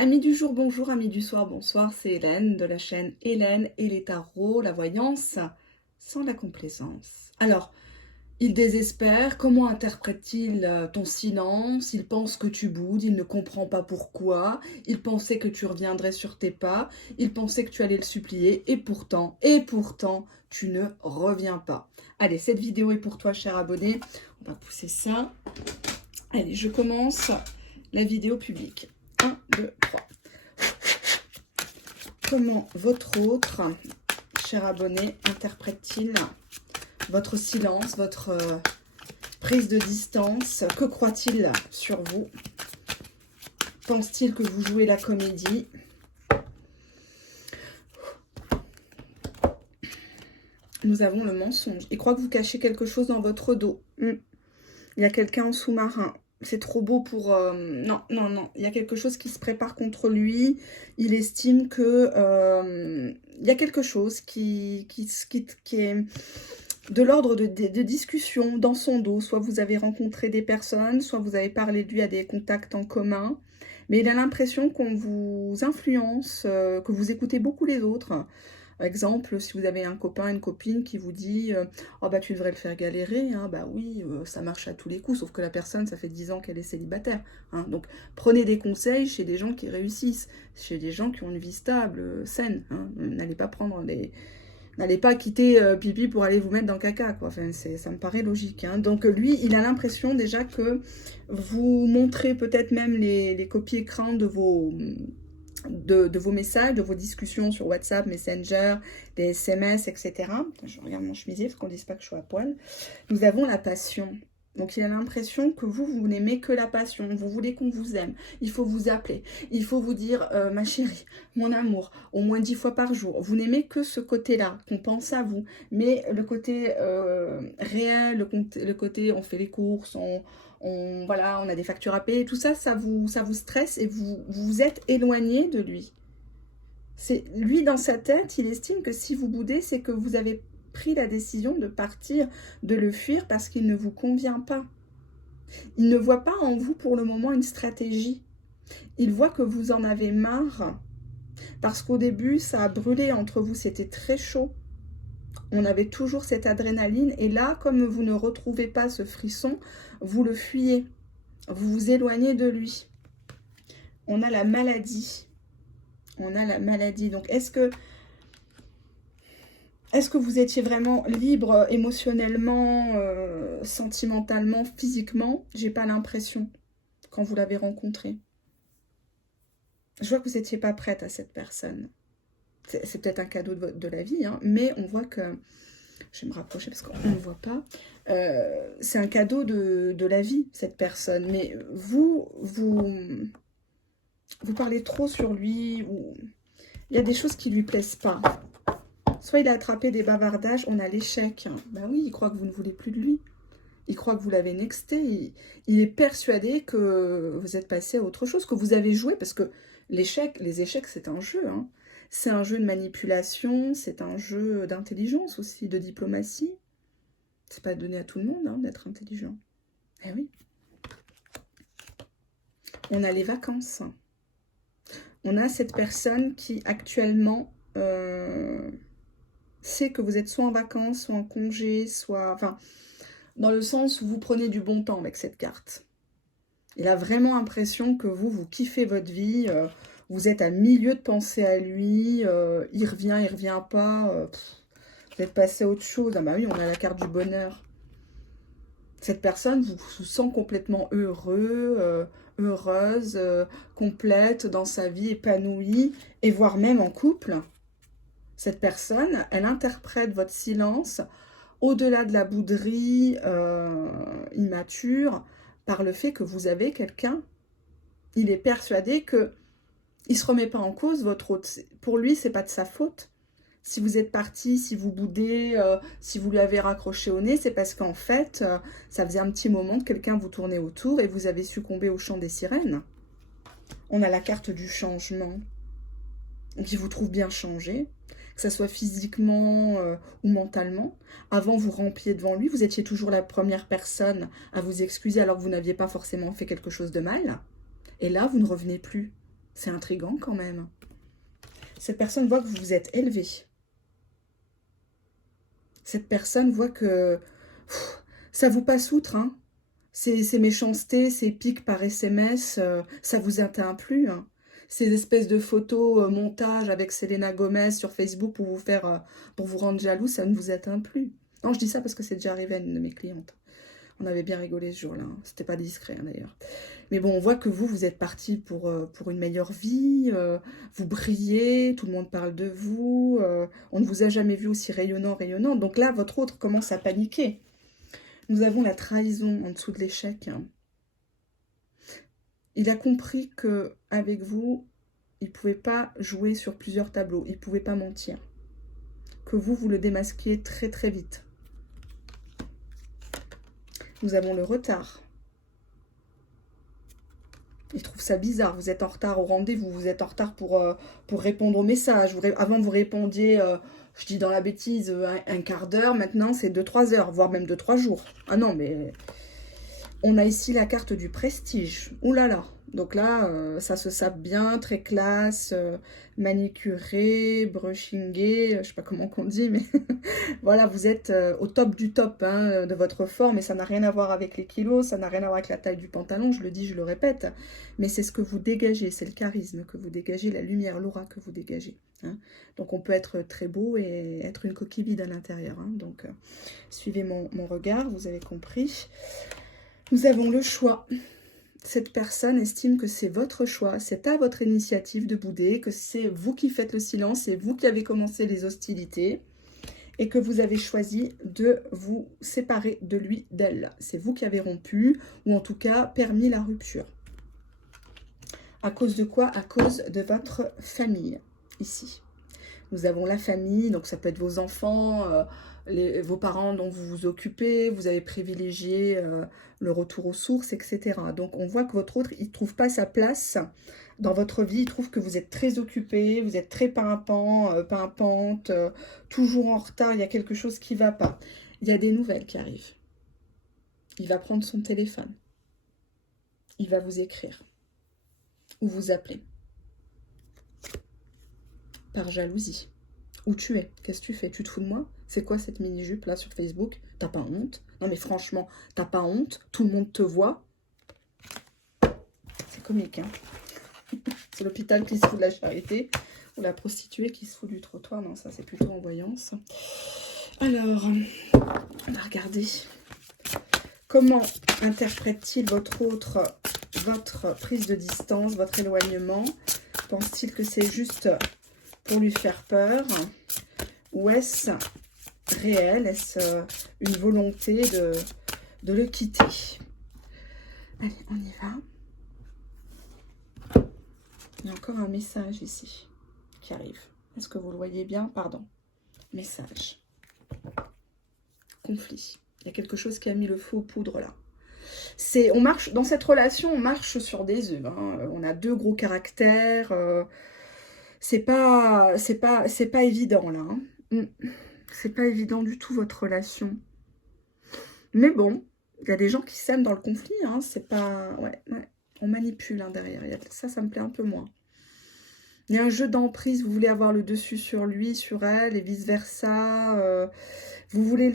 Amis du jour, bonjour, amis du soir, bonsoir, c'est Hélène de la chaîne Hélène et les tarots, la voyance sans la complaisance. Alors, il désespère, comment interprète-t-il ton silence? Il pense que tu boudes, il ne comprend pas pourquoi, il pensait que tu reviendrais sur tes pas, il pensait que tu allais le supplier, et pourtant, tu ne reviens pas. Allez, cette vidéo est pour toi, cher abonné, on va pousser ça. Allez, je commence la vidéo publique. 1, 2, 3. Comment votre autre, cher abonné, interprète-t-il votre silence, votre prise de distance? Que croit-il sur vous? Pense-t-il que vous jouez la comédie? Nous avons le mensonge. Il croit que vous cachez quelque chose dans votre dos. Il y a quelqu'un en sous-marin. C'est trop beau pour... Non, non, non. Il y a quelque chose qui se prépare contre lui. Il estime que... il y a quelque chose qui est de l'ordre de discussion dans son dos. Soit vous avez rencontré des personnes, soit vous avez parlé de lui à des contacts en commun. Mais il a l'impression qu'on vous influence, que vous écoutez beaucoup les autres. Par exemple, si vous avez un copain, une copine qui vous dit oh bah tu devrais le faire galérer, hein, bah oui, ça marche à tous les coups, sauf que la personne, ça fait 10 ans qu'elle est célibataire. Hein, donc prenez des conseils chez des gens qui réussissent, chez des gens qui ont une vie stable, saine. Hein, n'allez pas prendre des... N'allez pas quitter pipi pour aller vous mettre dans caca, quoi. Enfin, ça me paraît logique. Hein. Donc lui, il a l'impression déjà que vous montrez peut-être même les copies écran de vos messages, de vos discussions sur WhatsApp, Messenger, des SMS, etc. Je regarde mon chemisier parce qu'on ne dise pas que je suis à poil. Nous avons la passion. Donc il a l'impression que vous n'aimez que la passion, vous voulez qu'on vous aime, il faut vous appeler, il faut vous dire ma chérie, mon amour, au moins 10 fois par jour. Vous n'aimez que ce côté-là, qu'on pense à vous, mais le côté réel, le côté on fait les courses, voilà, on a des factures à payer, tout ça, ça vous stresse et vous êtes éloigné de lui. Lui, dans sa tête, il estime que si vous boudez, c'est que vous avez pris la décision de partir, de le fuir parce qu'il ne vous convient pas. Il ne voit pas en vous pour le moment une stratégie. Il voit que vous en avez marre parce qu'au début, ça a brûlé entre vous, c'était très chaud. On avait toujours cette adrénaline et là, comme vous ne retrouvez pas ce frisson, vous le fuyez, vous vous éloignez de lui. On a la maladie. On a la maladie. Donc, est-ce que vous étiez vraiment libre émotionnellement, sentimentalement, physiquement? J'ai pas l'impression quand vous l'avez rencontré. Je vois que vous n'étiez pas prête à cette personne. C'est peut-être un cadeau de la vie, hein, mais on voit que... Je vais me rapprocher parce qu'on ne voit pas. C'est un cadeau de la vie, cette personne. Mais vous parlez trop sur lui. Ou... Il y a des choses qui ne lui plaisent pas. Soit il a attrapé des bavardages, on a l'échec. Ben oui, il croit que vous ne voulez plus de lui. Il croit que vous l'avez nexté. Il est persuadé que vous êtes passé à autre chose, que vous avez joué. Parce que les échecs, c'est un jeu. Hein. C'est un jeu de manipulation, c'est un jeu d'intelligence aussi, de diplomatie. C'est pas donné à tout le monde hein, d'être intelligent. Eh oui. On a les vacances. On a cette personne qui actuellement sait que vous êtes soit en vacances, soit en congé, soit... Enfin, dans le sens où vous prenez du bon temps avec cette carte. Il a vraiment l'impression que vous kiffez votre vie, vous êtes à milieu de penser à lui, il revient pas, vous êtes passé à autre chose. Ah bah oui, on a la carte du bonheur. Cette personne vous sent complètement heureux, heureuse, complète dans sa vie, épanouie, et voire même en couple. Cette personne, elle interprète votre silence au-delà de la bouderie immature, par le fait que vous avez quelqu'un. Il est persuadé que il ne se remet pas en cause, votre hôte. Pour lui, c'est pas de sa faute. Si vous êtes parti, si vous boudez, si vous lui avez raccroché au nez, c'est parce qu'en fait, ça faisait un petit moment que quelqu'un vous tournait autour et vous avez succombé au chant des sirènes. On a la carte du changement. Donc, il vous trouve bien changé, que ce soit physiquement ou mentalement. Avant, vous rampiez devant lui, vous étiez toujours la première personne à vous excuser alors que vous n'aviez pas forcément fait quelque chose de mal. Et là, vous ne revenez plus. C'est intriguant quand même. Cette personne voit que vous êtes élevé. Cette personne voit que ça vous passe outre, hein. Ces méchancetés, ces pics par SMS, ça vous atteint plus, hein. Ces espèces de photos montage avec Selena Gomez sur Facebook pour vous rendre jaloux, ça ne vous atteint plus. Non, je dis ça parce que c'est déjà arrivé à une de mes clientes. On avait bien rigolé ce jour-là. Hein. C'était pas discret, hein, d'ailleurs. Mais bon, on voit que vous êtes parti pour une meilleure vie. Vous brillez, tout le monde parle de vous. On ne vous a jamais vu aussi rayonnant. Donc là, votre autre commence à paniquer. Nous avons la trahison en dessous de l'échec. Il a compris que avec vous, il ne pouvait pas jouer sur plusieurs tableaux. Il ne pouvait pas mentir. Que vous le démasquiez très très vite. Nous avons le retard. Il trouve ça bizarre. Vous êtes en retard au rendez-vous. Vous êtes en retard pour répondre aux messages. Avant, vous répondiez, je dis dans la bêtise, un quart d'heure. Maintenant, c'est 2-3 heures, voire même 2-3 jours. Ah non, mais on a ici la carte du prestige. Ouh là là. Donc là, ça se sape bien, très classe, manicuré, brushingé, je sais pas comment on dit, mais voilà, vous êtes au top du top hein, de votre forme, et ça n'a rien à voir avec les kilos, ça n'a rien à voir avec la taille du pantalon, je le dis, je le répète, mais c'est ce que vous dégagez, c'est le charisme que vous dégagez, la lumière, l'aura que vous dégagez. Hein. Donc on peut être très beau et être une coquille vide à l'intérieur. Hein. Donc suivez mon regard, vous avez compris. Nous avons le choix. Cette personne estime que c'est votre choix, c'est à votre initiative de bouder, que c'est vous qui faites le silence, c'est vous qui avez commencé les hostilités et que vous avez choisi de vous séparer de lui, d'elle. C'est vous qui avez rompu ou en tout cas permis la rupture. À cause de quoi? À cause de votre famille, ici. Nous avons la famille, donc ça peut être vos enfants, vos parents dont vous vous occupez, vous avez privilégié le retour aux sources, etc. Donc on voit que votre autre, il ne trouve pas sa place dans votre vie, il trouve que vous êtes très occupé, vous êtes très pimpante, toujours en retard, il y a quelque chose qui ne va pas. Il y a des nouvelles qui arrivent. Il va prendre son téléphone. Il va vous écrire ou vous appeler. Par jalousie. Où tu es? Qu'est-ce que tu fais? Tu te fous de moi? C'est quoi cette mini-jupe là sur Facebook? T'as pas honte? Non mais franchement, t'as pas honte? Tout le monde te voit? C'est comique, hein. C'est l'hôpital qui se fout de la charité ou la prostituée qui se fout du trottoir. Non, ça c'est plutôt en voyance. Alors, on va regarder. Comment interprète-t-il votre prise de distance, votre éloignement? Pense-t-il que c'est juste pour lui faire peur? Ou est-ce réel? Est-ce une volonté de le quitter? Allez, on y va. Il y a encore un message ici qui arrive. Est-ce que vous le voyez bien? Pardon. Message. Conflit. Il y a quelque chose qui a mis le feu aux poudres là. On marche, dans cette relation, on marche sur des œufs. Hein. On a deux gros caractères. C'est pas évident là. Hein. C'est pas évident du tout votre relation. Mais bon, il y a des gens qui s'aiment dans le conflit. Hein. C'est pas... Ouais. On manipule hein, derrière. Ça me plaît un peu moins. Il y a un jeu d'emprise. Vous voulez avoir le dessus sur lui, sur elle et vice-versa. Vous voulez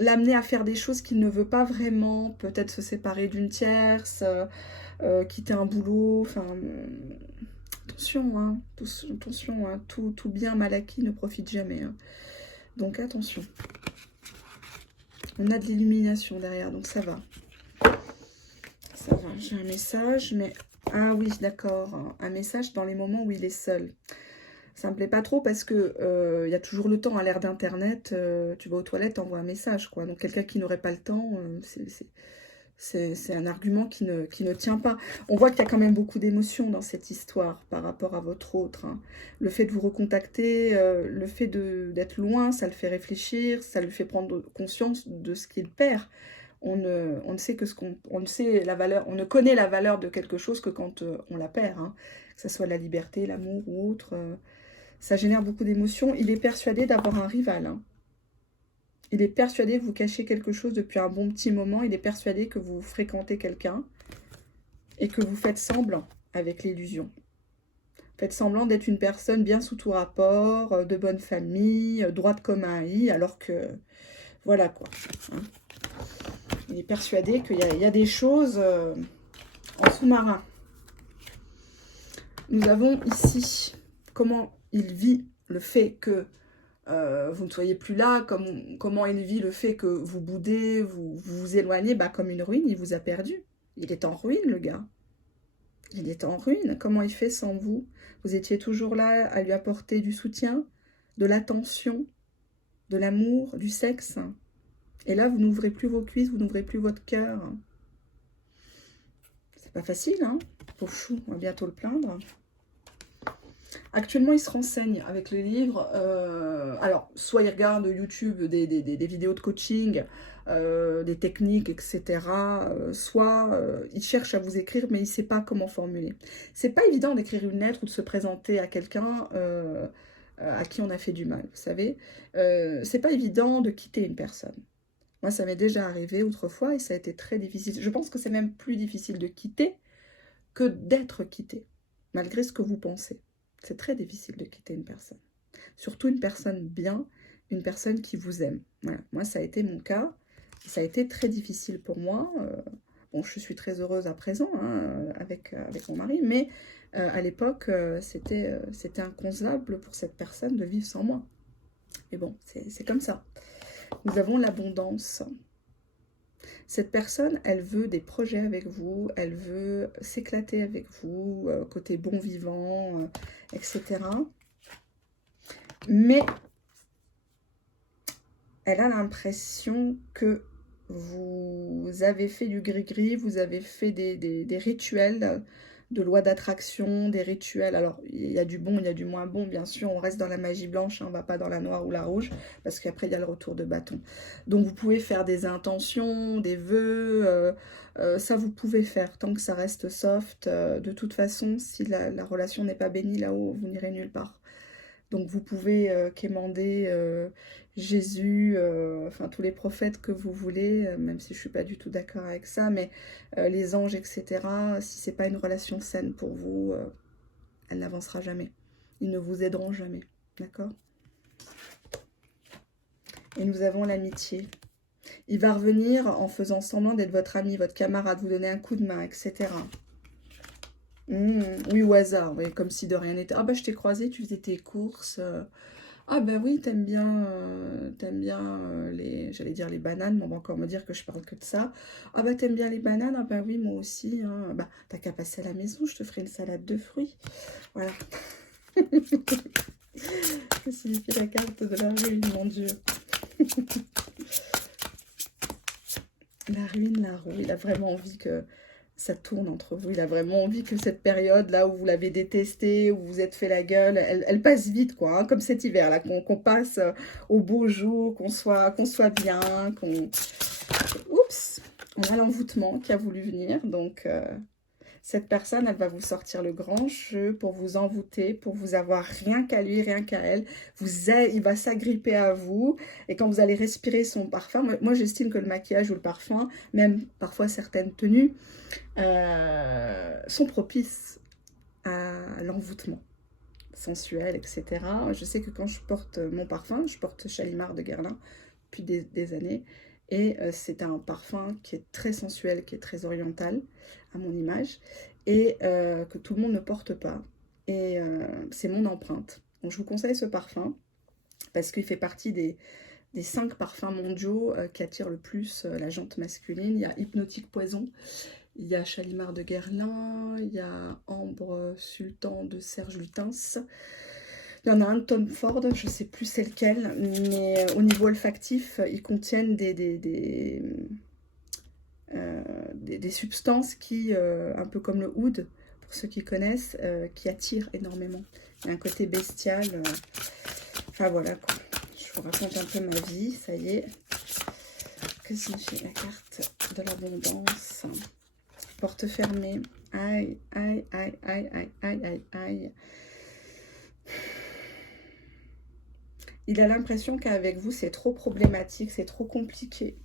l'amener à faire des choses qu'il ne veut pas vraiment. Peut-être se séparer d'une tierce, quitter un boulot. Enfin, attention, hein, attention, hein, tout bien mal acquis ne profite jamais. Hein. Donc attention. On a de l'illumination derrière, donc ça va. Ça va, j'ai un message, mais... Ah oui, d'accord, un message dans les moments où il est seul. Ça me plaît pas trop parce que y a toujours le temps à l'ère d'internet. Tu vas aux toilettes, t'envoies un message, quoi. Donc quelqu'un qui n'aurait pas le temps, c'est un argument qui ne tient pas. On voit qu'il y a quand même beaucoup d'émotions dans cette histoire par rapport à votre autre. Hein. Le fait de vous recontacter, le fait d'être loin, ça le fait réfléchir, ça lui fait prendre conscience de ce qu'il perd. On ne sait que on ne sait la valeur, on ne connaît la valeur de quelque chose que quand on la perd, hein. Que ce soit la liberté, l'amour ou autre. Ça génère beaucoup d'émotions. Il est persuadé d'avoir un rival. Hein. Il est persuadé que vous cachez quelque chose depuis un bon petit moment. Il est persuadé que vous fréquentez quelqu'un et que vous faites semblant avec l'illusion. Faites semblant d'être une personne bien sous tout rapport, de bonne famille, droite comme un i, alors que, voilà quoi. Hein. Il est persuadé qu'il y a des choses en sous-marin. Nous avons ici comment il vit le fait que vous ne soyez plus là, comment il vit le fait que vous boudez, vous éloignez, bah, comme une ruine, il vous a perdu. Il est en ruine, le gars. Il est en ruine. Comment il fait sans vous? Vous étiez toujours là à lui apporter du soutien, de l'attention, de l'amour, du sexe. Et là, vous n'ouvrez plus vos cuisses, vous n'ouvrez plus votre cœur. C'est pas facile, hein? Pauvre chou, on va bientôt le plaindre. Actuellement, il se renseigne avec les livres. Alors, soit il regarde YouTube des vidéos de coaching, des techniques, etc. Soit il cherche à vous écrire, mais il ne sait pas comment formuler. C'est pas évident d'écrire une lettre ou de se présenter à quelqu'un à qui on a fait du mal, vous savez. C'est pas évident de quitter une personne. Moi, ça m'est déjà arrivé autrefois et ça a été très difficile. Je pense que c'est même plus difficile de quitter que d'être quitté, malgré ce que vous pensez. C'est très difficile de quitter une personne. Surtout une personne bien, une personne qui vous aime. Voilà. Moi, ça a été mon cas. Ça a été très difficile pour moi. Bon, je suis très heureuse à présent hein, avec mon mari, mais à l'époque, c'était inconcevable pour cette personne de vivre sans moi. Mais bon, c'est comme ça. Nous avons l'abondance. Cette personne, elle veut des projets avec vous, elle veut s'éclater avec vous, côté bon vivant, etc. Mais elle a l'impression que vous avez fait du gris-gris, vous avez fait des rituels de loi d'attraction, des rituels. Alors, il y a du bon, il y a du moins bon, bien sûr. On reste dans la magie blanche, hein, on ne va pas dans la noire ou la rouge, parce qu'après, il y a le retour de bâton. Donc, vous pouvez faire des intentions, des vœux, ça, vous pouvez faire, tant que ça reste soft. De toute façon, si la relation n'est pas bénie, là-haut, vous n'irez nulle part. Donc, vous pouvez quémander Jésus, enfin tous les prophètes que vous voulez, même si je ne suis pas du tout d'accord avec ça, mais les anges, etc., si ce n'est pas une relation saine pour vous, elle n'avancera jamais. Ils ne vous aideront jamais, d'accord? Et nous avons l'amitié. Il va revenir en faisant semblant d'être votre ami, votre camarade, vous donner un coup de main, etc. Oui, au hasard, oui, comme si de rien n'était. Ah bah je t'ai croisé, tu faisais tes courses. Ah ben oui, t'aimes bien les, j'allais dire les bananes, mais on va encore me dire que je parle que de ça. Ah bah t'aimes bien les bananes, ah bah oui, moi aussi. Hein. Bah t'as qu'à passer à la maison, je te ferai une salade de fruits. Voilà. Ça signifie la carte de la ruine, mon Dieu. La ruine, la roue, il a vraiment envie que ça tourne entre vous. Il a vraiment envie que cette période-là où vous l'avez détesté, où vous êtes fait la gueule, elle passe vite, quoi. Hein, comme cet hiver-là, qu'on passe au beau jour, qu'on soit bien, qu'on... Oups, on a l'envoûtement qui a voulu venir. Donc, cette personne, elle va vous sortir le grand jeu pour vous envoûter, pour vous avoir rien qu'à lui, rien qu'à elle. Il va s'agripper à vous. Et quand vous allez respirer son parfum, moi j'estime que le maquillage ou le parfum, même parfois certaines tenues, sont propices à l'envoûtement sensuel, etc. Je sais que quand je porte mon parfum, je porte Shalimar de Guerlain depuis des années. Et c'est un parfum qui est très sensuel, qui est très oriental à mon image, et que tout le monde ne porte pas. Et c'est mon empreinte. Donc je vous conseille ce parfum, parce qu'il fait partie des 5 parfums mondiaux qui attirent le plus la jante masculine. Il y a Hypnotique Poison, il y a Shalimar de Guerlain, il y a Ambre Sultan de Serge Lutens. Il y en a un de Tom Ford, je ne sais plus c'est lequel, mais au niveau olfactif, ils contiennent des substances qui, un peu comme le oud, pour ceux qui connaissent, qui attirent énormément. Il y a un côté bestial. Enfin voilà quoi. Je vous raconte un peu ma vie, ça y est. Que signifie la carte de l'abondance? Porte fermée. Aïe, aïe, aïe, aïe, aïe, aïe, aïe, aïe. Il a l'impression qu'avec vous, c'est trop problématique, c'est trop compliqué.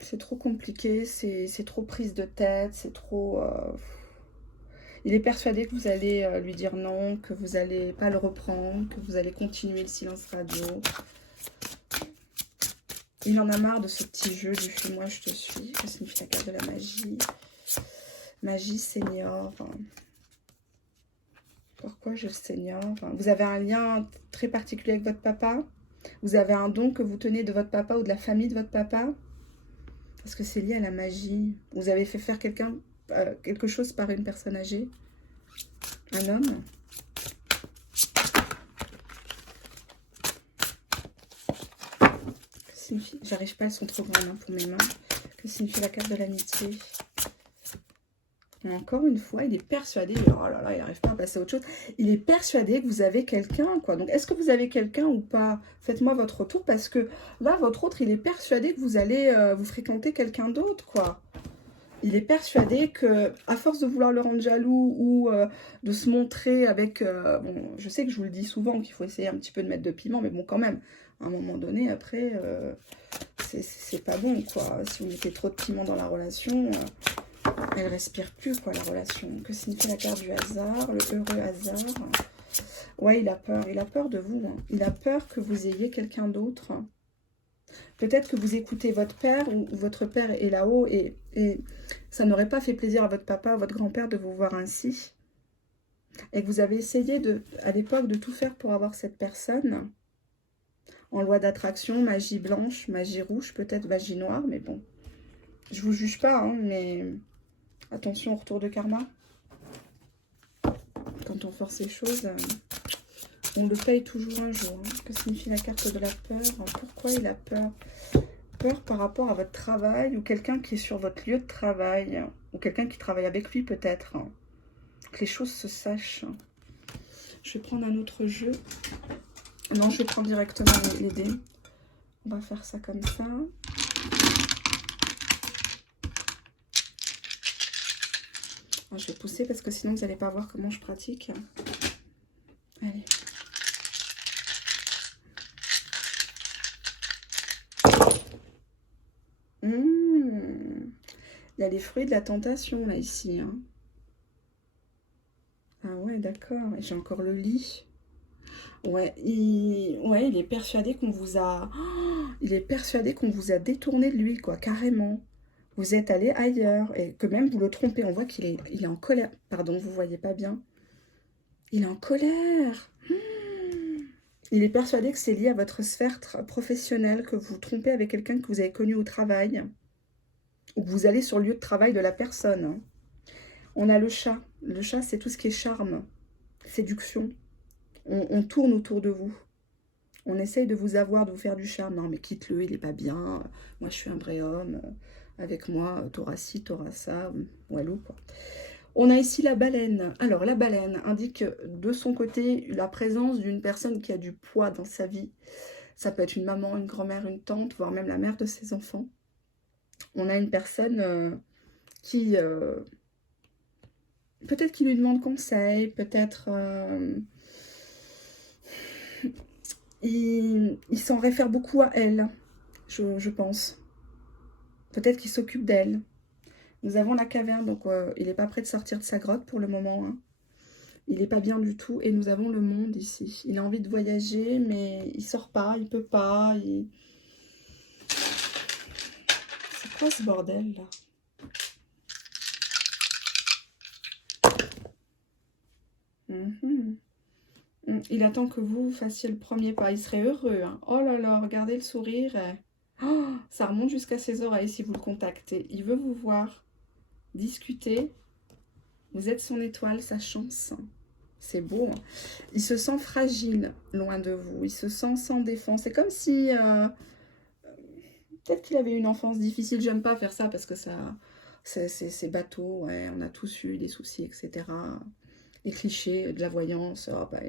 C'est trop compliqué, c'est trop prise de tête, c'est trop... Il est persuadé que vous allez lui dire non, que vous n'allez pas le reprendre, que vous allez continuer le silence radio. Il en a marre de ce petit jeu du fuis-moi, je te suis. Que signifie la carte de la magie? Magie senior. Pourquoi je senior? Vous avez un lien très particulier avec votre papa? Vous avez un don que vous tenez de votre papa ou de la famille de votre papa? Parce que c'est lié à la magie. Vous avez fait faire quelque chose par une personne âgée? Un homme? Que signifie... J'arrive pas, elles sont trop grandes pour mes mains. Que signifie la carte de l'amitié? Encore une fois, il est persuadé, oh là là, il n'arrive pas à passer à autre chose. Il est persuadé que vous avez quelqu'un, quoi. Donc, est-ce que vous avez quelqu'un ou pas? Faites-moi votre retour, parce que là, votre autre, il est persuadé que vous allez vous fréquenter quelqu'un d'autre, quoi. Il est persuadé que, à force de vouloir le rendre jaloux ou de se montrer avec... bon, je sais que je vous le dis souvent qu'il faut essayer un petit peu de mettre de piment, mais bon, quand même, à un moment donné, après, c'est pas bon, quoi. Si vous mettez trop de piment dans la relation... elle respire plus, quoi, la relation. Que signifie la carte du hasard, le heureux hasard? Ouais, il a peur de vous. Hein. Il a peur que vous ayez quelqu'un d'autre. Peut-être que vous écoutez votre père ou votre père est là-haut et ça n'aurait pas fait plaisir à votre papa, à votre grand-père de vous voir ainsi. Et que vous avez essayé, à l'époque, de tout faire pour avoir cette personne. En loi d'attraction, magie blanche, magie rouge, peut-être magie noire, mais bon. Je vous juge pas, hein, mais... Attention au retour de karma. Quand on force les choses, on le paye toujours un jour. Hein. Que signifie la carte de la peur? Pourquoi il a peur? Peur par rapport à votre travail ou quelqu'un qui est sur votre lieu de travail. Ou quelqu'un qui travaille avec lui peut-être. Hein. Que les choses se sachent. Je vais prendre un autre jeu. Non, je vais prendre directement les dés. On va faire ça comme ça. Je vais pousser parce que sinon vous n'allez pas voir comment je pratique. Allez. Il y a les fruits de la tentation là ici. Hein. Ah ouais, d'accord. Et j'ai encore le lit. Ouais, il est persuadé qu'on vous a... il est persuadé qu'on vous a détourné de lui, quoi, carrément. Vous êtes allé ailleurs et que même vous le trompez. On voit qu'il est en colère. Pardon, vous voyez pas bien. Il est en colère. Il est persuadé que c'est lié à votre sphère professionnelle, que vous vous trompez avec quelqu'un que vous avez connu au travail. Ou que vous allez sur le lieu de travail de la personne. On a le chat. Le chat, c'est tout ce qui est charme, séduction. On tourne autour de vous. On essaye de vous avoir, de vous faire du charme. Non, mais quitte-le, il n'est pas bien. Moi, je suis un vrai homme. Avec moi, t'auras ci, t'auras ça. Walou, quoi. On a ici la baleine. Alors, la baleine indique de son côté la présence d'une personne qui a du poids dans sa vie. Ça peut être une maman, une grand-mère, une tante, voire même la mère de ses enfants. On a une personne qui... peut-être qu'il lui demande conseil, peut-être... il s'en réfère beaucoup à elle, je pense. Peut-être qu'il s'occupe d'elle. Nous avons la caverne, donc il n'est pas prêt de sortir de sa grotte pour le moment. Hein. Il n'est pas bien du tout. Et nous avons le monde ici. Il a envie de voyager, mais il sort pas, il peut pas. C'est quoi ce bordel, là? Il attend que vous fassiez le premier pas. Il serait heureux. Hein. Oh là là, regardez le sourire. Oh, ça remonte jusqu'à ses oreilles si vous le contactez. Il veut vous voir, discuter. Vous êtes son étoile, sa chance. C'est beau. Hein. Il se sent fragile loin de vous. Il se sent sans défense. C'est comme si... peut-être qu'il avait une enfance difficile. J'aime pas faire ça parce que ça... C'est bateau. Ouais, on a tous eu des soucis, etc. Les clichés de la voyance. Oh, bah,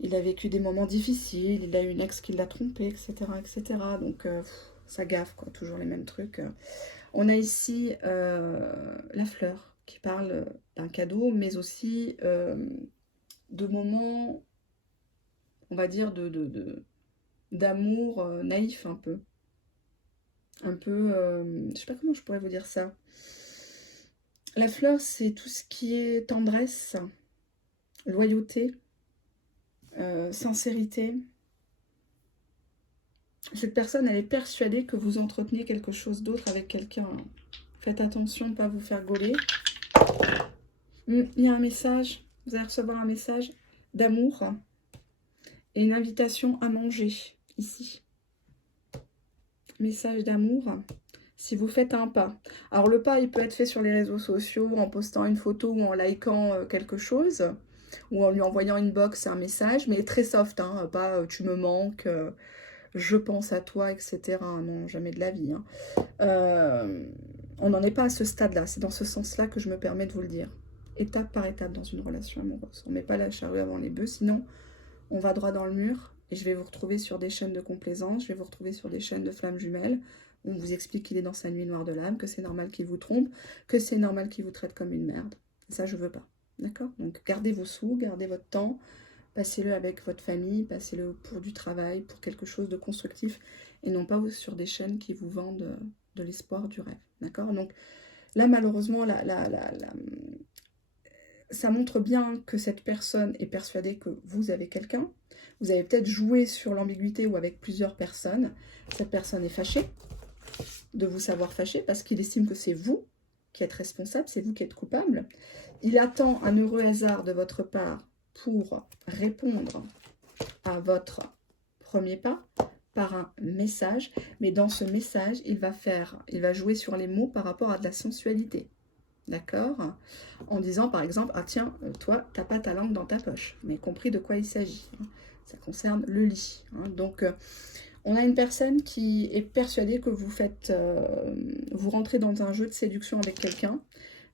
il a vécu des moments difficiles. Il a eu une ex qui l'a trompé, etc. etc. Donc, ça gaffe, quoi. Toujours les mêmes trucs. On a ici la fleur qui parle d'un cadeau, mais aussi de moments, on va dire, d'amour naïf un peu. Un peu, je sais pas comment je pourrais vous dire ça. La fleur, c'est tout ce qui est tendresse, loyauté, sincérité. Cette personne, elle est persuadée que vous entreteniez quelque chose d'autre avec quelqu'un. Faites attention de ne pas vous faire gauler. Il y a un message, vous allez recevoir un message d'amour et une invitation à manger, ici. Message d'amour, si vous faites un pas. Alors le pas, il peut être fait sur les réseaux sociaux, en postant une photo ou en likant quelque chose, ou en lui envoyant une box, un message, mais très soft, hein, pas tu me manques, je pense à toi, etc. Non, jamais de la vie. Hein. On n'en est pas à ce stade-là, c'est dans ce sens-là que je me permets de vous le dire. Étape par étape dans une relation amoureuse. On ne met pas la charrue avant les bœufs, sinon on va droit dans le mur et je vais vous retrouver sur des chaînes de complaisance, je vais vous retrouver sur des chaînes de flammes jumelles. On vous explique qu'il est dans sa nuit noire de l'âme, que c'est normal qu'il vous trompe, que c'est normal qu'il vous traite comme une merde. Et ça, je veux pas. D'accord? Donc gardez vos sous, gardez votre temps, passez-le avec votre famille, passez-le pour du travail, pour quelque chose de constructif, et non pas sur des chaînes qui vous vendent de l'espoir, du rêve. D'accord? Donc là, malheureusement, ça montre bien que cette personne est persuadée que vous avez quelqu'un. Vous avez peut-être joué sur l'ambiguïté ou avec plusieurs personnes. Cette personne est fâchée de vous savoir fâché parce qu'il estime que c'est vous qui êtes responsable, c'est vous qui êtes coupable. Il attend un heureux hasard de votre part pour répondre à votre premier pas par un message. Mais dans ce message, il va jouer sur les mots par rapport à de la sensualité. D'accord? En disant par exemple, ah tiens, toi, t'as pas ta langue dans ta poche. Mais compris de quoi il s'agit. Ça concerne le lit. Donc, on a une personne qui est persuadée que vous rentrez dans un jeu de séduction avec quelqu'un,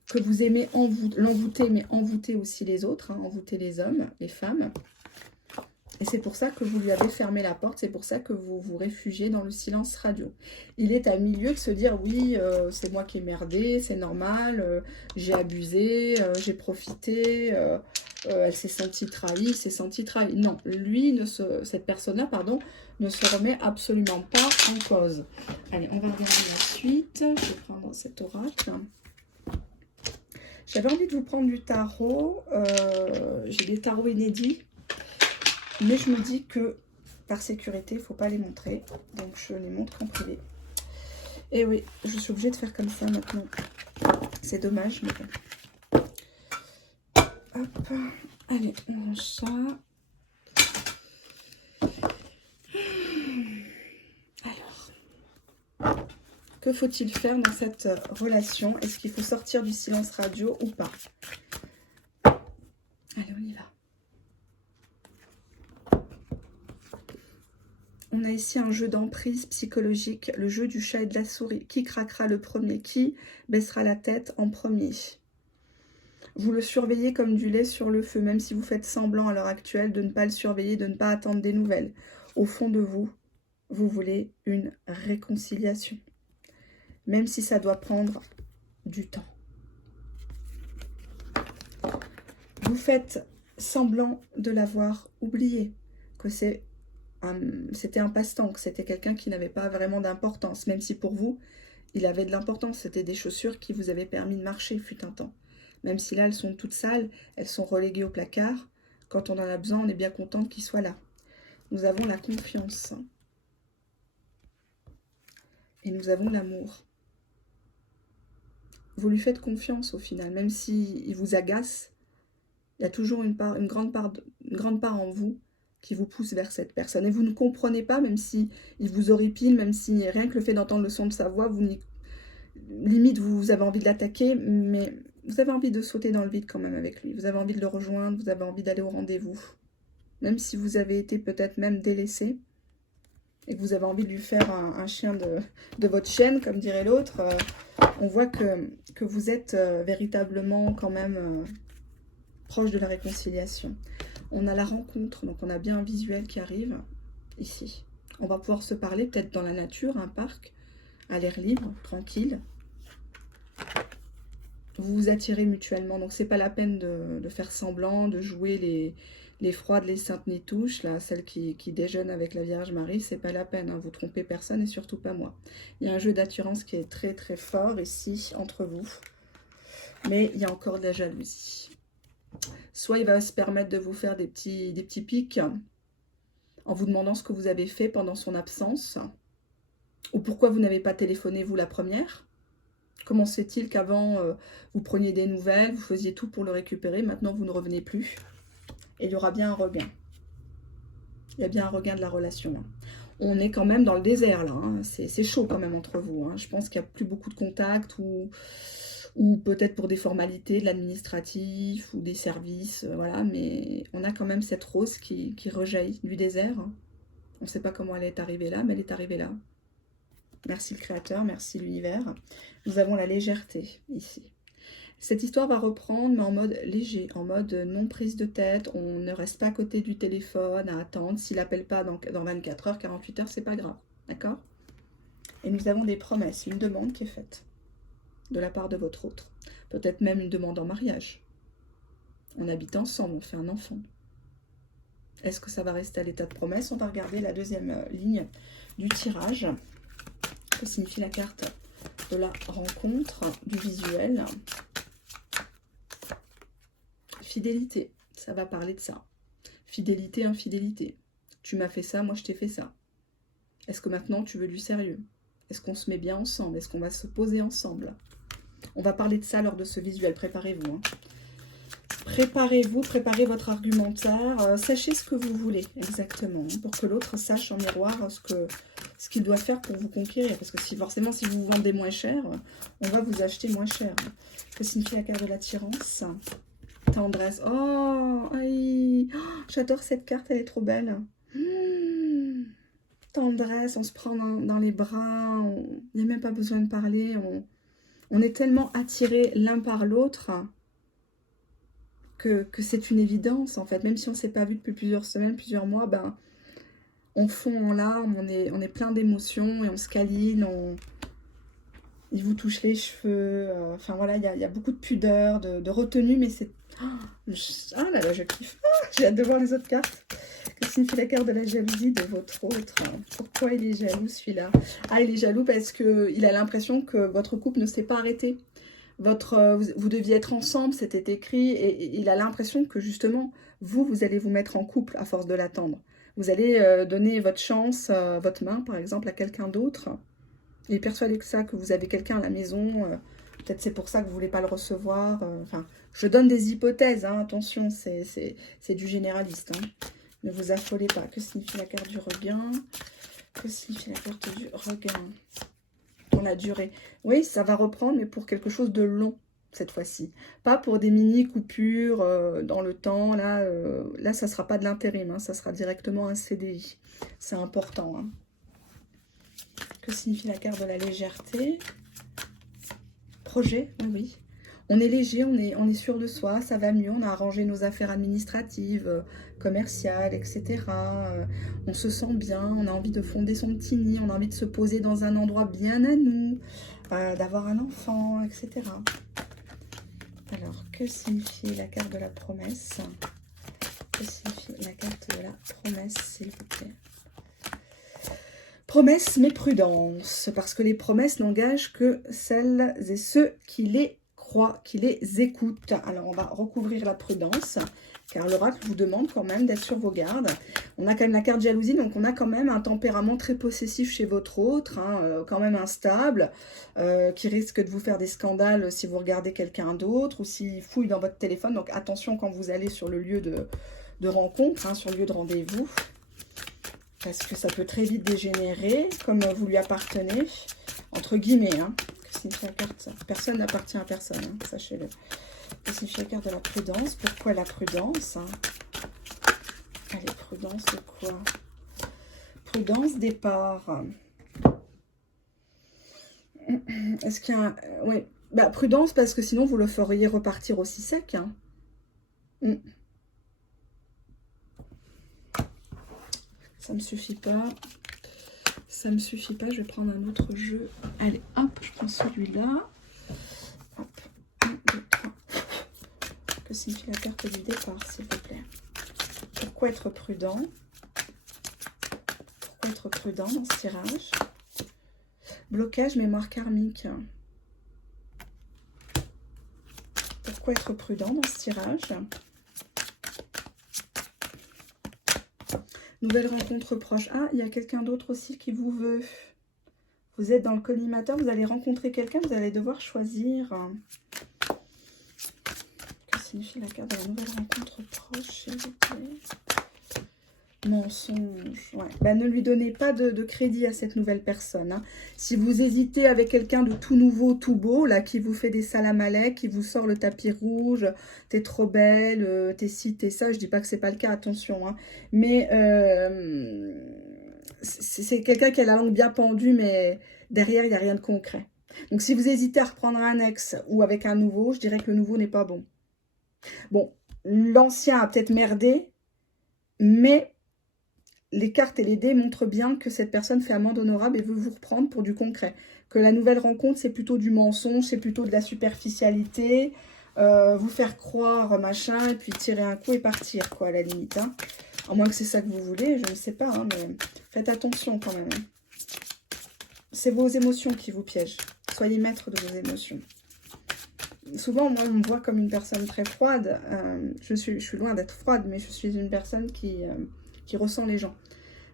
que vous aimez l'envoûter, mais envoûter aussi les autres, envoûter les hommes, les femmes. Et c'est pour ça que vous lui avez fermé la porte, c'est pour ça que vous vous réfugiez dans le silence radio. Il est à milieu de se dire, oui, c'est moi qui ai merdé, c'est normal, j'ai abusé, j'ai profité, elle s'est sentie trahie, s'est sentie trahie. Non, lui, cette personne-là, pardon, ne se remet absolument pas en cause. Allez, on va regarder la suite. Je vais prendre cet oracle. J'avais envie de vous prendre du tarot. J'ai des tarots inédits. Mais je me dis que par sécurité, il ne faut pas les montrer. Donc je les montre en privé. Et oui, je suis obligée de faire comme ça maintenant. C'est dommage, mais bon. Hop. Allez, on range ça. Alors, que faut-il faire dans cette relation? Est-ce qu'il faut sortir du silence radio ou pas? Allez, on y va. On a ici un jeu d'emprise psychologique, le jeu du chat et de la souris. Qui craquera le premier? Qui baissera la tête en premier? Vous le surveillez comme du lait sur le feu, même si vous faites semblant à l'heure actuelle de ne pas le surveiller, de ne pas attendre des nouvelles. Au fond de vous, vous voulez une réconciliation, même si ça doit prendre du temps. Vous faites semblant de l'avoir oublié, que c'était un passe-temps, que c'était quelqu'un qui n'avait pas vraiment d'importance, même si pour vous, il avait de l'importance. C'était des chaussures qui vous avaient permis de marcher, fut un temps. Même si là, elles sont toutes sales, elles sont reléguées au placard. Quand on en a besoin, on est bien content qu'il soit là. Nous avons la confiance. Et nous avons l'amour. Vous lui faites confiance au final, même s'il vous agace. Il y a toujours une grande part en vous qui vous pousse vers cette personne. Et vous ne comprenez pas, même si il vous horripile, même si rien que le fait d'entendre le son de sa voix, limite vous avez envie de l'attaquer, mais vous avez envie de sauter dans le vide quand même avec lui. Vous avez envie de le rejoindre, vous avez envie d'aller au rendez-vous. Même si vous avez été peut-être même délaissé, et que vous avez envie de lui faire un chien de votre chaîne, comme dirait l'autre, on voit que vous êtes véritablement quand même proche de la réconciliation. On a la rencontre, donc on a bien un visuel qui arrive ici. On va pouvoir se parler peut-être dans la nature, un parc, à l'air libre, tranquille. Vous vous attirez mutuellement, donc c'est pas la peine de faire semblant, de jouer les froides, les saintes nitouches, là, celles qui déjeunent avec la Vierge Marie, c'est pas la peine, hein, vous trompez personne et surtout pas moi. Il y a un jeu d'attirance qui est très très fort ici, entre vous. mais il y a encore de la jalousie. Soit il va se permettre de vous faire des petits pics en vous demandant ce que vous avez fait pendant son absence, ou pourquoi vous n'avez pas téléphoné vous la première. Comment se fait-il qu'avant vous preniez des nouvelles, vous faisiez tout pour le récupérer, maintenant vous ne revenez plus. Et il y aura bien un regain. Il y a bien un regain de la relation. Hein. On est quand même dans le désert là, hein. C'est chaud quand même entre vous. Hein. Je pense qu'il n'y a plus beaucoup de contacts ou peut-être pour des formalités, de l'administratif ou des services, voilà. Mais on a quand même cette rose qui rejaillit du désert. Hein. On ne sait pas comment elle est arrivée là, mais elle est arrivée là. Merci le Créateur, merci l'univers. Nous avons la légèreté ici. Cette histoire va reprendre, mais en mode léger, en mode non prise de tête. On ne reste pas à côté du téléphone à attendre. S'il n'appelle pas dans 24 heures, 48 heures, c'est pas grave. D'accord? Et nous avons des promesses, une demande qui est faite de la part de votre autre. Peut-être même une demande en mariage. On habite ensemble, on fait un enfant. Est-ce que ça va rester à l'état de promesse? On va regarder la deuxième ligne du tirage. Que signifie la carte de la rencontre, du visuel? Fidélité, ça va parler de ça. Fidélité, infidélité. Tu m'as fait ça, moi je t'ai fait ça. Est-ce que maintenant tu veux du sérieux? Est-ce qu'on se met bien ensemble? Est-ce qu'on va se poser ensemble? On va parler de ça lors de ce visuel, préparez-vous. Hein. Préparez-vous, préparez votre argumentaire, sachez ce que vous voulez exactement, hein, pour que l'autre sache en miroir ce qu'il doit faire pour vous conquérir. Parce que forcément, si vous vous vendez moins cher, on va vous acheter moins cher. Que signifie la carte de l'attirance? Tendresse. Oh, aïe. Oh, j'adore cette carte, elle est trop belle. Tendresse, on se prend dans les bras, il n'y a même pas besoin de parler. On est tellement attirés l'un par l'autre que c'est une évidence, en fait. Même si on ne s'est pas vu depuis plusieurs semaines, plusieurs mois, ben, on fond en larmes, on est plein d'émotions et on se câline, il vous touche les cheveux. Enfin, voilà, il y a beaucoup de pudeur, de retenue, mais c'est... Ah là là, je kiffe. J'ai hâte de voir les autres cartes. Que signifie la carte de la jalousie de votre autre? Pourquoi il est jaloux, celui-là? Ah, il est jaloux parce qu'il a l'impression que votre couple ne s'est pas arrêté. Vous deviez être ensemble, c'était écrit, et il a l'impression que justement, vous allez vous mettre en couple à force de l'attendre. Vous allez donner votre chance, votre main par exemple, à quelqu'un d'autre. Il est persuadé que ça, que vous avez quelqu'un à la maison, peut-être c'est pour ça que vous ne voulez pas le recevoir. Enfin, je donne des hypothèses, hein, attention, c'est du généraliste. Hein. Ne vous affolez pas. Que signifie la carte du regain? Que signifie la carte du regain? Dans la durée. Oui, ça va reprendre, mais pour quelque chose de long, cette fois-ci. Pas pour des mini-coupures dans le temps. Là, ça ne sera pas de l'intérim, hein, ça sera directement un CDI. C'est important. Hein. Que signifie la carte de la légèreté? Projet, oui. On est léger, on est sûr de soi, ça va mieux, on a arrangé nos affaires administratives, commerciales, etc. On se sent bien, on a envie de fonder son petit nid, on a envie de se poser dans un endroit bien à nous, d'avoir un enfant, etc. Alors, que signifie la carte de la promesse? Que signifie la carte de la promesse, s'il vous plaît? Promesse, mais prudence, parce que les promesses n'engagent que celles et ceux qui les croient, qui les écoutent. Alors, on va recouvrir la prudence, car l'oracle vous demande quand même d'être sur vos gardes. On a quand même la carte jalousie, donc on a quand même un tempérament très possessif chez votre autre, hein, quand même instable, qui risque de vous faire des scandales si vous regardez quelqu'un d'autre, ou s'il fouille dans votre téléphone. Donc, attention quand vous allez sur le lieu de rencontre, hein, sur le lieu de rendez-vous. Parce que ça peut très vite dégénérer, comme vous lui appartenez, entre guillemets. Hein. Que signifie la carte? Personne n'appartient à personne, hein, sachez-le. Que signifie la carte de la prudence? Pourquoi la prudence? Hein? Allez, prudence de quoi? Prudence, départ. Est-ce qu'il y a un... Oui, bah, prudence, parce que sinon vous le feriez repartir aussi sec. Hein. Ça me suffit pas. Ça me suffit pas. Je vais prendre un autre jeu. Allez, hop, je prends celui-là. Hop. 1, 2, 3. Que signifie la carte du départ, s'il vous plaît? Pourquoi être prudent? Pourquoi être prudent dans ce tirage? Blocage, mémoire karmique. Pourquoi être prudent dans ce tirage? Nouvelle rencontre proche. Ah, il y a quelqu'un d'autre aussi qui vous veut. Vous êtes dans le collimateur, vous allez rencontrer quelqu'un, vous allez devoir choisir. Que signifie la carte de la nouvelle rencontre proche, s'il vous plaît? Mensonge. Ouais. Bah, ne lui donnez pas de crédit à cette nouvelle personne. Hein. Si vous hésitez avec quelqu'un de tout nouveau, tout beau, là, qui vous fait des salamalek, qui vous sort le tapis rouge, t'es trop belle, t'es ci, t'es ça, je dis pas que c'est pas le cas, attention. Hein. Mais c'est quelqu'un qui a la langue bien pendue, mais derrière, il n'y a rien de concret. Donc, si vous hésitez à reprendre un ex ou avec un nouveau, je dirais que le nouveau n'est pas bon. Bon, l'ancien a peut-être merdé, mais les cartes et les dés montrent bien que cette personne fait amende honorable et veut vous reprendre pour du concret. Que la nouvelle rencontre, c'est plutôt du mensonge, c'est plutôt de la superficialité, vous faire croire machin, et puis tirer un coup et partir, quoi, à la limite. Hein. À moins que c'est ça que vous voulez, je ne sais pas, hein, mais faites attention quand même. Hein. C'est vos émotions qui vous piègent. Soyez maître de vos émotions. Souvent, moi, on me voit comme une personne très froide. Je suis loin d'être froide, mais je suis une personne qui ressent les gens.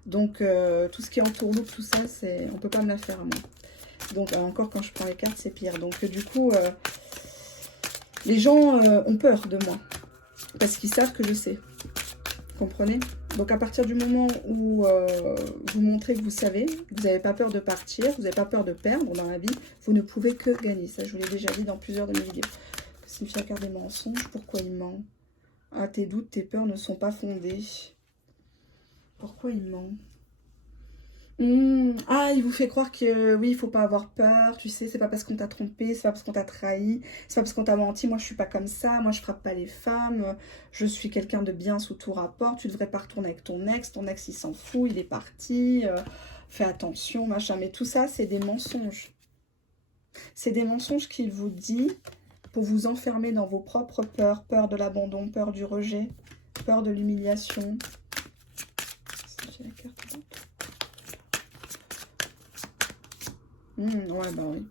Donc, tout ce qui est entourloupe, tout ça, on ne peut pas me la faire à moi. Donc, encore quand je prends les cartes, c'est pire. Donc, du coup, les gens ont peur de moi. Parce qu'ils savent que je sais. Vous comprenez? Donc, à partir du moment où vous montrez que vous savez, vous n'avez pas peur de partir, vous n'avez pas peur de perdre dans la vie, vous ne pouvez que gagner. Ça, je vous l'ai déjà dit dans plusieurs de mes vidéos. Que signifie la carte des mensonges? Pourquoi il ment? Ah, tes doutes, tes peurs ne sont pas fondés. Pourquoi il ment? Ah, il vous fait croire que oui, il faut pas avoir peur, tu sais, c'est pas parce qu'on t'a trompé, c'est pas parce qu'on t'a trahi, c'est pas parce qu'on t'a menti, moi je suis pas comme ça, moi je frappe pas les femmes, je suis quelqu'un de bien sous tout rapport, tu devrais pas retourner avec ton ex il s'en fout, il est parti, fais attention, machin, mais tout ça c'est des mensonges. C'est des mensonges qu'il vous dit pour vous enfermer dans vos propres peurs, peur de l'abandon, peur du rejet, peur de l'humiliation. J'ai la carte là. Ouais, bah oui.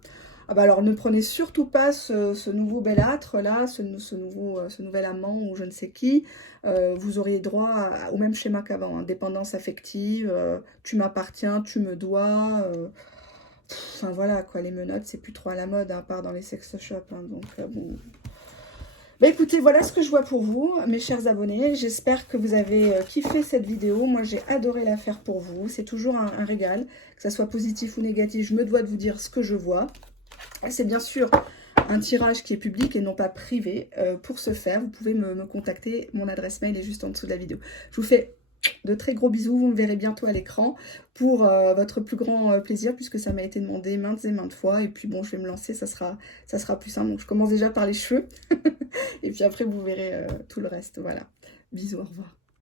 Ah bah alors, ne prenez surtout pas ce nouveau belâtre, là, ce nouvel amant ou je ne sais qui. Vous auriez droit au même schéma qu'avant. Hein. Dépendance affective, tu m'appartiens, tu me dois. Enfin, voilà, quoi, les menottes, c'est plus trop à la mode, hein, à part dans les sex shops. Hein, donc, bon... Bah écoutez, voilà ce que je vois pour vous, mes chers abonnés. J'espère que vous avez kiffé cette vidéo. Moi, j'ai adoré la faire pour vous. C'est toujours un régal, que ça soit positif ou négatif. Je me dois de vous dire ce que je vois. C'est bien sûr un tirage qui est public et non pas privé. Pour ce faire, vous pouvez me contacter. Mon adresse mail est juste en dessous de la vidéo. Je vous fais de très gros bisous. Vous me verrez bientôt à l'écran pour votre plus grand plaisir, puisque ça m'a été demandé maintes et maintes fois. Et puis bon, je vais me lancer, ça sera plus simple. Donc je commence déjà par les cheveux. Et puis après, vous verrez tout le reste. Voilà. Bisous, au revoir.